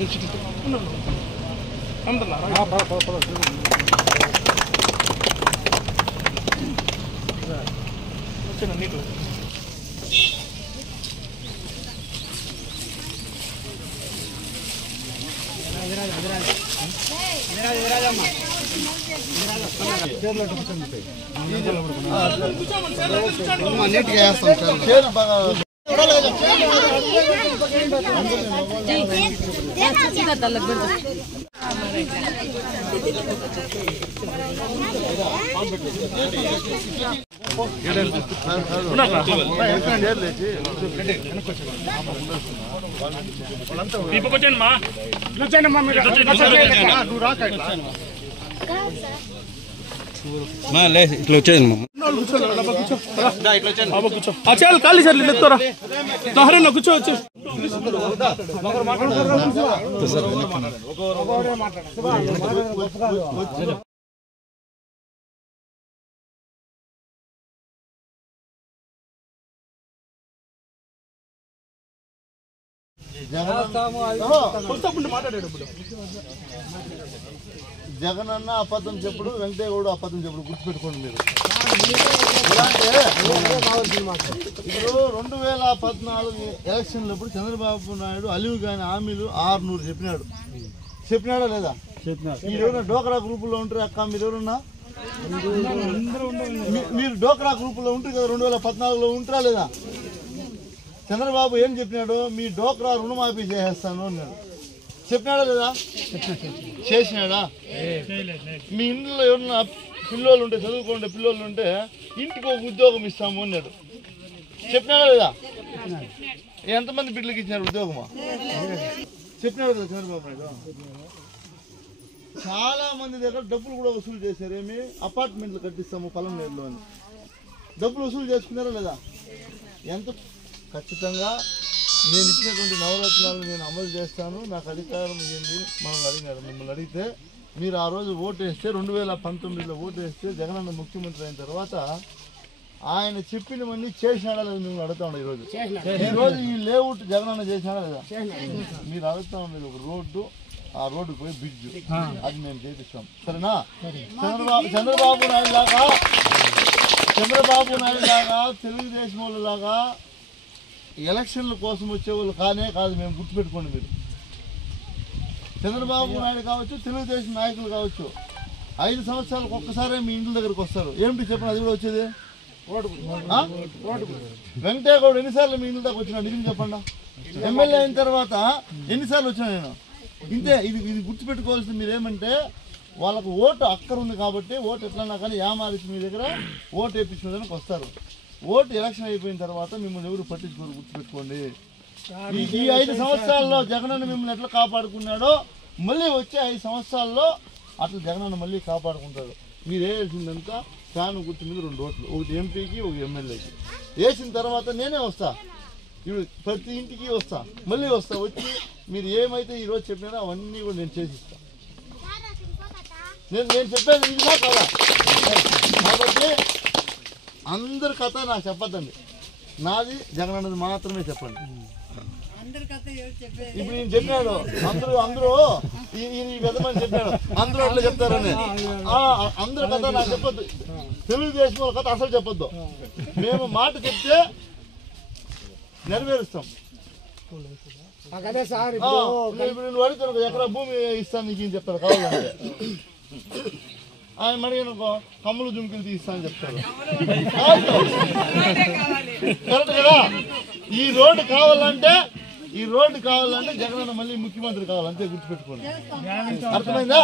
ఇట్లా వచ్చేది చల్ ఖాళీ సార్ ఎత్తురా నహరన్న కూర్చోవచ్చు జగన్ అన్న అబద్ధం చెప్పుడు, వెంకటయ్య గౌడ అబద్ధం చెప్పుడు, గుర్తుపెట్టుకోండి మీరు. ఇప్పుడు 2014 ఎలక్షన్లప్పుడు చంద్రబాబు నాయుడు అలివి కాని హామీలు 600 చెప్పినాడా లేదా? మీరెవరైనా డోక్రా గ్రూపుల్లో ఉంటారు అక్క? మీరెవరన్నా మీరు డోక్రా గ్రూపుల్లో ఉంటారు కదా, 2014లో ఉంటారా లేదా? చంద్రబాబు ఏం చెప్పినాడు? మీ డోక్రా రుణమాఫీ చేసేస్తాను అన్నాడు. చెప్పినాడా లేదా? చేసినాడా? మీ ఇంట్లో ఎవరన్నా పిల్లోళ్ళు ఉంటే, చదువుకుంటే పిల్లోళ్ళు ఉంటే ఇంటికి ఒక ఉద్యోగం ఇస్తాము అన్నాడు. చెప్పినాడా లేదా? ఎంతమంది బిడ్డలకి ఇచ్చినారు ఉద్యోగమా? చెప్పినాడు కదా చంద్రబాబు నాయుడు. చాలా మంది దగ్గర డబ్బులు కూడా వసూలు చేశారు. ఏమి అపార్ట్మెంట్లు కట్టిస్తాము పలంనేరులో అని డబ్బులు వసూలు చేసుకున్నారా లేదా? ఎంత ఖచ్చితంగా నేను ఇచ్చినటువంటి నవరత్నాలను నేను అమలు చేస్తాను, నాకు అధికారం ఇవ్వండి మనల్ని అడిగినారు. మిమ్మల్ని అడిగితే మీరు ఆ రోజు ఓటు వేస్తే, 2019లో ఓటు వేస్తే, జగనన్న ముఖ్యమంత్రి అయిన తర్వాత ఆయన చెప్పినవన్నీ చేసినాడా లేదా మిమ్మల్ని అడుగుతా ఉండే. ఈరోజు ఈ లేఅవుట్ జగనన్న చేసినాడా లేదా? మీరు అడుగుతా ఉండేది ఒక రోడ్డు, ఆ రోడ్డు పోయి బ్రిడ్జ్, అది మేము చేపిస్తాం. సరేనా? చంద్రబాబు నాయుడు లాగా తెలుగుదేశం వాళ్ళలాగా ఎలక్షన్ల కోసం వచ్చేవాళ్ళు కాదు. మేము గుర్తుపెట్టుకోండి. మీరు చంద్రబాబు నాయుడు కావచ్చు, తెలుగుదేశం నాయకులు కావచ్చు, 5 సంవత్సరాలకు ఒక్కసారే మీ ఇంటి దగ్గరకు వస్తారు. ఏమిటి చెప్పండి? అది కూడా వచ్చేది వెంకటయ్య గౌడ్ ఎన్నిసార్లు మీ ఇంటి దగ్గర వచ్చినా నిజం చెప్పండి. ఎమ్మెల్యే అయిన తర్వాత ఎన్నిసార్లు వచ్చినా నేను ఇంతే. ఇది గుర్తుపెట్టుకోవాల్సింది మీరేమంటే, వాళ్ళకు ఓటు అక్కరు ఉంది కాబట్టి ఓటు ఎట్లన్నా కానీ యామారిసి మీ దగ్గర ఓటు వేయించుకోవడానికి వస్తారు. ఓటు ఎలక్షన్ అయిపోయిన తర్వాత మిమ్మల్ని ఎవరు పట్టించుకోరు, గుర్తుపెట్టుకోండి. ఈ 5 సంవత్సరాల్లో జగనన్న మిమ్మల్ని ఎట్లా కాపాడుకున్నాడో మళ్ళీ వచ్చే 5 సంవత్సరాల్లో అట్లా జగనన్న మళ్ళీ కాపాడుకుంటాడు. మీరు వేయాల్సిందంతా ఫ్యాన్ గుర్తు మీద 2 ఓట్లు, ఒకటి ఎంపీకి, ఒకటి ఎమ్మెల్యేకి వేసిన తర్వాత నేనే వస్తా. ఇప్పుడు ప్రతి ఇంటికి వస్తా, మళ్ళీ వస్తా. వచ్చి మీరు ఏమైతే ఈరోజు చెప్పినారో అవన్నీ కూడా నేను చేసిస్తా. నేను చెప్పేది ఇదిగా కదా. కాబట్టి అందరి కథ నాకు చెప్పద్దండి, నాది జగనన్నది మాత్రమే చెప్పండి. ఇప్పుడు నేను చెప్పినాడు అందరూ ఈ విధమని చెప్పాడు, అందరూ అట్లా చెప్తారని. అందరి కథ నాకు చెప్పొద్దు, తెలుగుదేశం వాళ్ళ కథ అసలు చెప్పొద్దు. మేము మాట చెప్తే నెరవేరుస్తాం. ఇప్పుడు నువ్వు అడుగుతాను, 1 ఎకరా భూమి ఇస్తాను నీకు ఏం చెప్తాడు కావాలంటే. ఆయన అడిగిన కమ్ములు జుంకులు తీస్తానని చెప్తాడు. కరెక్ట్ కదా? ఈ రోడ్డు కావాలంటే జగనన్న మళ్ళీ ముఖ్యమంత్రి కావాలి, అంతే గుర్తుపెట్టుకోండి. అర్థమైందా?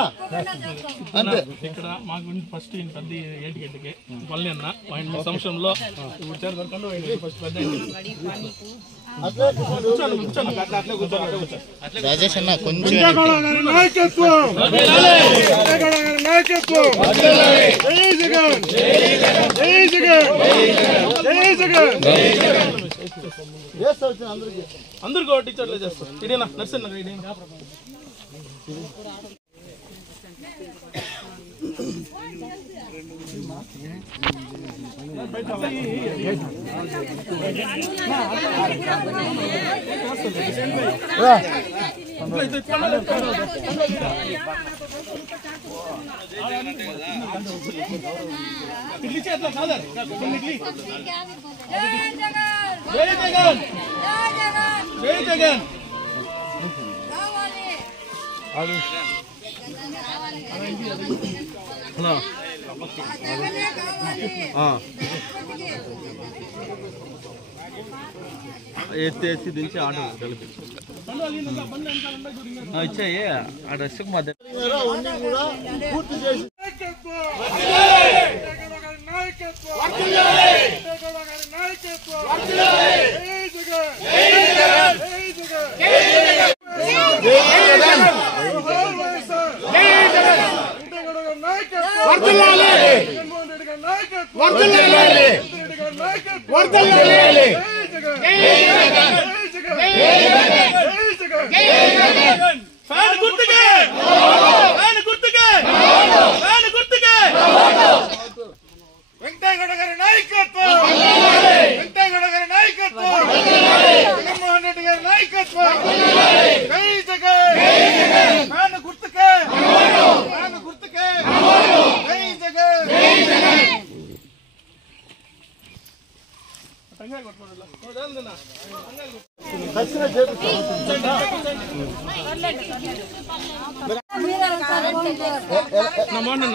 అంతే. ఇక్కడ మాకు ఫస్ట్ పెద్ద ఏటికెట్టికి పల్లె అన్న ఆయన సంవత్సరంలో ఫస్ట్ పెద్ద రాజేష్ అన్న కొంచెం అందరికి ఒకటి ఇచ్చట్లే చేస్తాం. ఇదేనా నర్సన్న ఎత్తేసి దించి ఆర్డర్ కలిపి ఇచ్చాయి ఆ డ్రెస్కి మధ్య అన్ని కూడా పూర్తి చేసి వెంకటేగౌడ గారి నాయకత్వం, వెంకటేగౌడ గారి నాయకత్వం, జగన్మోహన్ రెడ్డి గారి నాయకత్వం, జై జగన్, ఫ్యాన్ గుర్తుకే, ఫ్యాన్ గుర్తుకే, జై జగన్. నమోనా